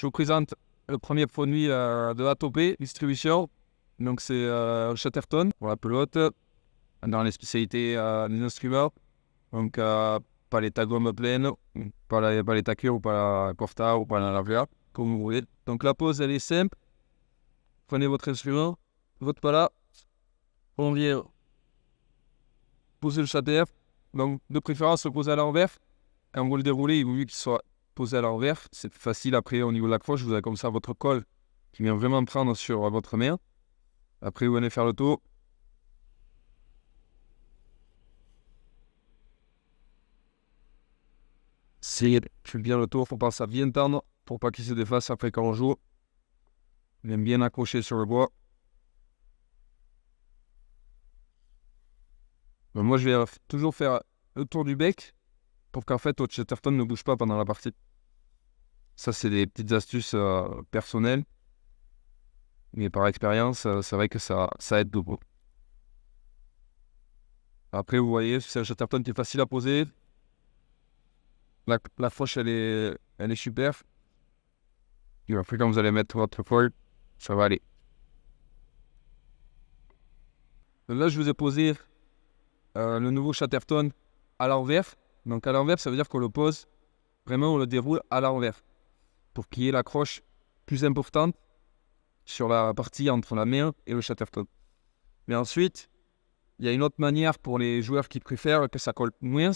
Je vous présente le premier produit de ATOP Distribution. Donc c'est Chatterton pour la pelote, dans les spécialités des instruments. Donc pas les gomme pleine, pas les cure ou pas la Corta ou pas la Lavia, comme vous voulez. Donc la pose elle est simple. Prenez votre instrument, votre pala, on vient poser le chatter. Donc de préférence le poser à l'envers. Quand vous le déroulez, il vaut mieux qu'il soit posé à l'envers. C'est facile après au niveau de l'accroche. Vous avez comme ça votre colle qui vient vraiment prendre sur votre main. Après vous venez faire le tour. C'est bien le tour, faut pas ça bien tendre pour pas qu'il se défasse après quand on joue. Il vient bien accroché sur le bois. Donc moi je vais toujours faire le tour du bec pour qu'en fait votre Chatterton ne bouge pas pendant la partie. Ça c'est des petites astuces personnelles. Mais par expérience, c'est vrai que ça aide beaucoup. Après vous voyez, c'est un Chatterton qui est facile à poser. La fourche elle est super. Et après quand vous allez mettre votre foil, ça va aller. Donc là je vous ai posé le nouveau Chatterton à l'envers. Donc à l'envers, ça veut dire qu'on le pose, vraiment on le déroule à l'envers. Pour qu'il y ait l'accroche plus importante sur la partie entre la main et le Chatterton. Mais ensuite, il y a une autre manière pour les joueurs qui préfèrent que ça colle moins.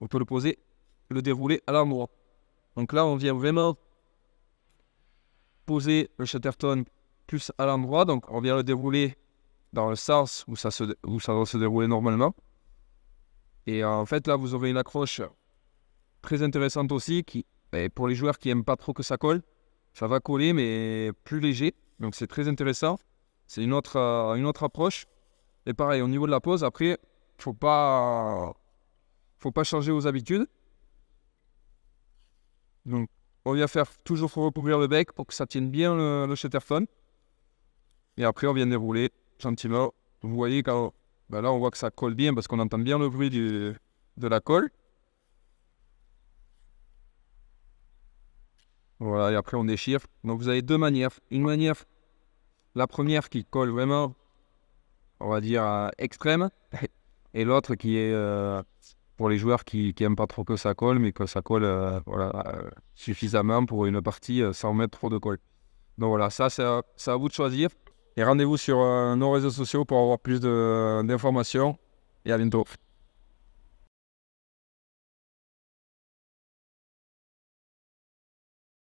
On peut le poser, le dérouler à l'endroit. Donc là, on vient vraiment poser le Chatterton plus à l'endroit. Donc on vient le dérouler dans le sens où ça doit se dérouler normalement. Et en fait, là, vous aurez une accroche très intéressante aussi qui, pour les joueurs qui n'aiment pas trop que ça colle, ça va coller mais plus léger. Donc c'est très intéressant. C'est une autre approche. Et pareil, au niveau de la pose, après, faut pas changer vos habitudes. Donc on vient faire toujours recouvrir le bec pour que ça tienne bien le Chatterton. Et après, on vient dérouler gentiment. Vous voyez quand là, on voit que ça colle bien parce qu'on entend bien le bruit de la colle. Voilà, et après on déchire. Donc vous avez deux manières. Une manière, la première qui colle vraiment, on va dire, extrême. Et l'autre qui est pour les joueurs qui n'aiment pas trop que ça colle, mais que ça colle suffisamment pour une partie sans mettre trop de colle. Donc voilà, ça c'est à vous de choisir. Et rendez-vous sur nos réseaux sociaux pour avoir plus d'informations. Et à bientôt.